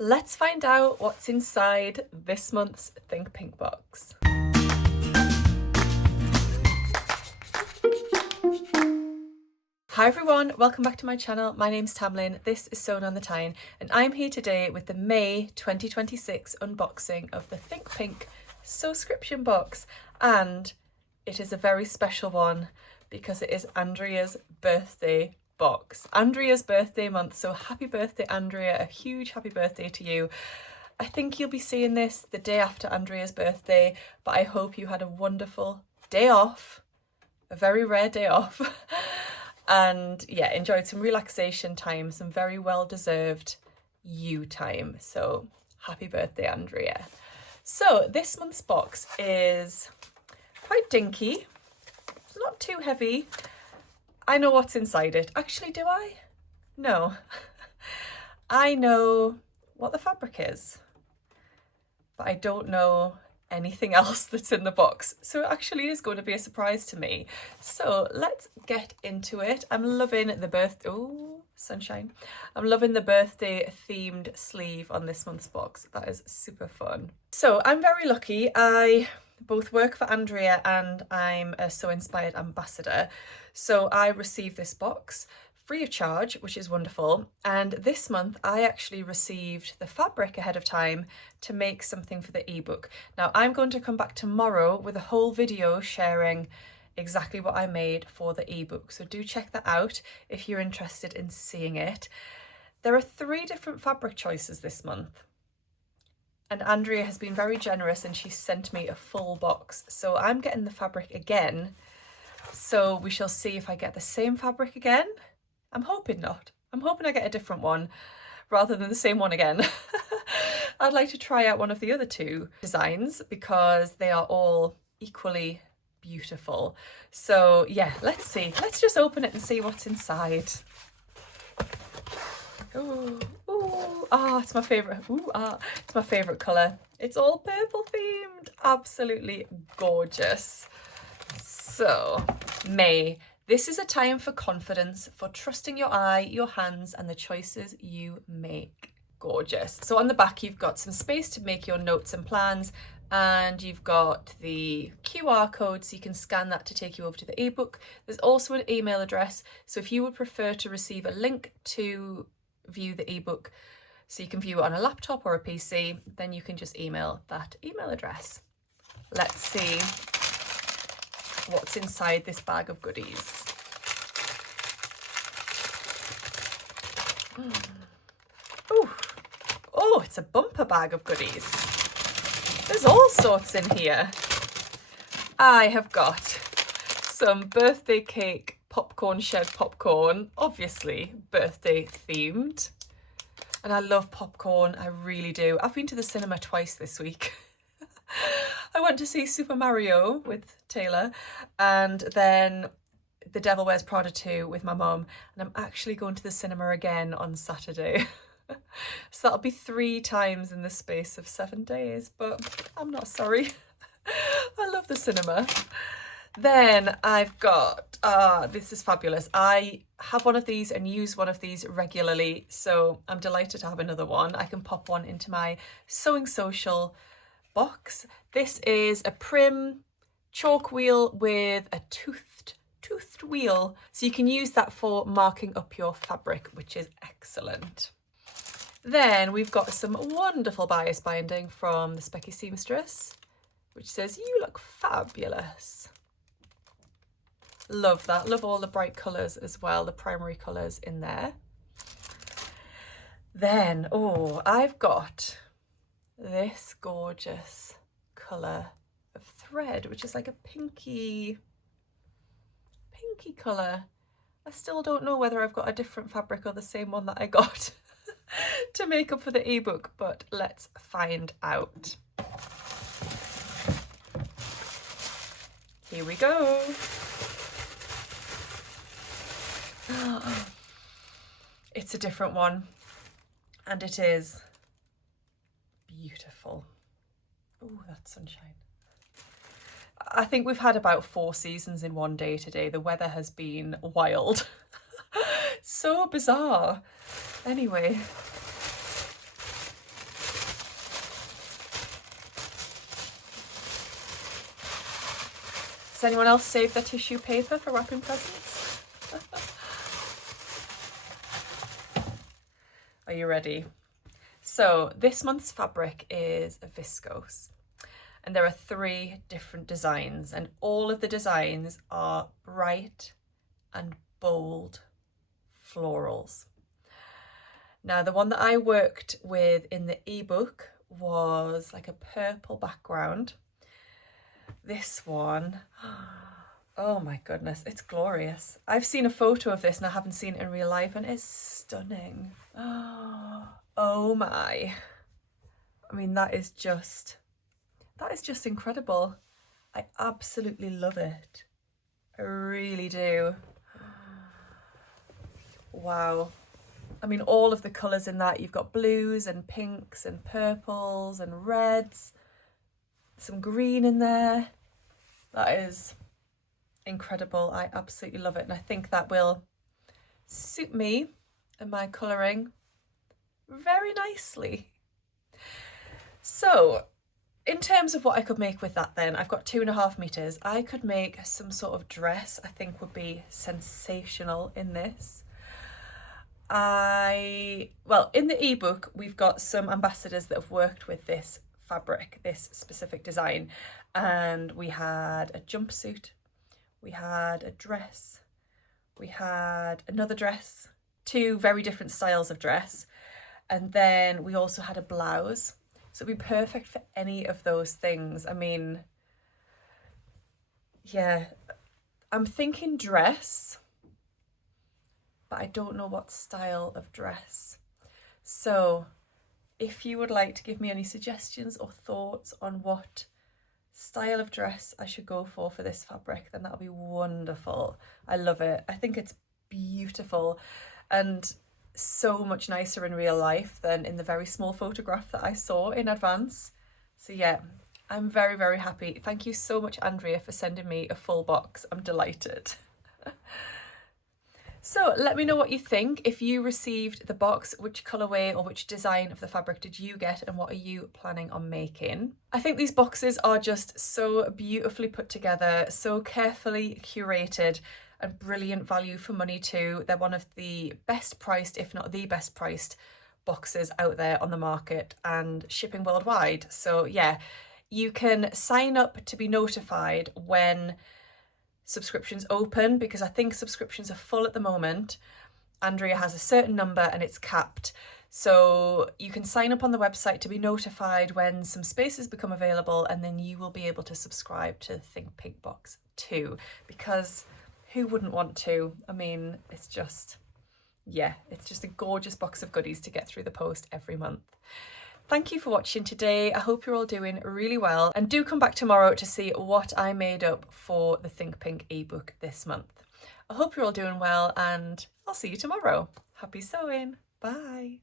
Let's find out what's inside this month's Think Pink box. Hi everyone, welcome back to my channel. My name's Tamlyn, this is Sewn on the Tyne, and I'm here today with the May 2026 unboxing of the Think Pink Sewscription box. And it is a very special one because it is Andrea's birthday box. Andrea's birthday month, so happy birthday Andrea, a huge happy birthday to you. I think you'll be seeing this the day after Andrea's birthday, but I hope you had a wonderful day off, a very rare day off. And yeah, enjoyed some relaxation time, some very well-deserved you time. So happy birthday, Andrea. So this month's box is quite dinky. It's not too heavy. I know what's inside it. Actually, do I? No. I know what the fabric is, but I don't know anything else that's in the box. So it actually is going to be a surprise to me. So let's get into it. I'm loving the sunshine. I'm loving the birthday themed sleeve on this month's box. That is super fun. So I'm very lucky. I both work for Andrea and I'm a Sew Inspired ambassador. So I received this box free of charge, which is wonderful. And this month I actually received the fabric ahead of time to make something for the ebook. Now I'm going to come back tomorrow with a whole video sharing exactly what I made for the ebook. So do check that out if you're interested in seeing it. There are 3 different fabric choices this month. And Andrea has been very generous and she sent me a full box. So I'm getting the fabric again. So we shall see if I get the same fabric again. I'm hoping not. I'm hoping I get a different one rather than the same one again. I'd like to try out one of the other 2 designs because they are all equally beautiful. So yeah, let's see. Let's just open it and see what's inside. Ooh, it's my favourite. It's my favourite colour. It's all purple themed. Absolutely gorgeous. So, May. This is a time for confidence, for trusting your eye, your hands, and the choices you make. Gorgeous. So on the back, you've got some space to make your notes and plans, and you've got the QR code, so you can scan that to take you over to the ebook. There's also an email address, so if you would prefer to receive a link to view the ebook, so you can view it on a laptop or a PC, then you can just email that email address. Let's see what's inside this bag of goodies. Oh, it's a bumper bag of goodies. There's all sorts in here. I have got some birthday cake popcorn shed popcorn, obviously birthday themed. And I love popcorn, I really do. I've been to the cinema twice this week. I went to see Super Mario with Taylor and then The Devil Wears Prada 2 with my mum, and I'm actually going to the cinema again on Saturday. So that'll be 3 times in the space of 7 days, but I'm not sorry. I love the cinema. Then I've got, this is fabulous. I have one of these and use one of these regularly, so I'm delighted to have another one. I can pop one into my Sewing Social box. This is a Prim chalk wheel with a toothed wheel, so you can use that for marking up your fabric, which is excellent. Then we've got some wonderful bias binding from the Specky Seamstress, which says, "You look fabulous." Love that. Love all the bright colours as well, the primary colours in there. Then, I've got this gorgeous colour of thread, which is like a pinky colour. I still don't know whether I've got a different fabric or the same one that I got to make up for the ebook, but let's find out. Here we go. It's a different one, and it is beautiful. Oh, that's sunshine. I think we've had about 4 seasons in one day today. The weather has been wild. So bizarre. Anyway, Does anyone else save their tissue paper for wrapping presents? Are you ready? So this month's fabric is a viscose, and there are 3 different designs, and all of the designs are bright and bold florals. Now the one that I worked with in the ebook was like a purple background. This one, oh my goodness, it's glorious. I've seen a photo of this and I haven't seen it in real life, and it's stunning. Oh my. I mean, that is just incredible. I absolutely love it. I really do. Wow. I mean, all of the colours in that, you've got blues and pinks and purples and reds, some green in there. That is incredible. I absolutely love it, and I think that will suit me and my colouring very nicely. So in terms of what I could make with that, then I've got 2.5 meters. I could make some sort of dress I think would be sensational in this. Well, in the ebook we've got some ambassadors that have worked with this fabric, this specific design, and we had a jumpsuit, we had a dress, we had another dress, 2 very different styles of dress, and then we also had a blouse. So it'd be perfect for any of those things. I mean, yeah, I'm thinking dress, but I don't know what style of dress. So if you would like to give me any suggestions or thoughts on what style of dress I should go for this fabric, then that'll be wonderful. I love it. I think it's beautiful and so much nicer in real life than in the very small photograph that I saw in advance. So yeah, I'm very, very happy. Thank you so much, Andrea, for sending me a full box. I'm delighted. So let me know what you think. If you received the box, which colourway or which design of the fabric did you get, and what are you planning on making? I think these boxes are just so beautifully put together, so carefully curated, and brilliant value for money too. They're one of the best priced, if not the best priced, boxes out there on the market and shipping worldwide. So yeah, you can sign up to be notified when subscriptions open, because I think subscriptions are full at the moment. Andrea has a certain number and it's capped. So you can sign up on the website to be notified when some spaces become available, and then you will be able to subscribe to the Think Pink box too, because who wouldn't want to? I mean, it's just, yeah, it's just a gorgeous box of goodies to get through the post every month. Thank you for watching today. I hope you're all doing really well, and do come back tomorrow to see what I made up for the Think Pink ebook this month. I hope you're all doing well, and I'll see you tomorrow. Happy sewing. Bye.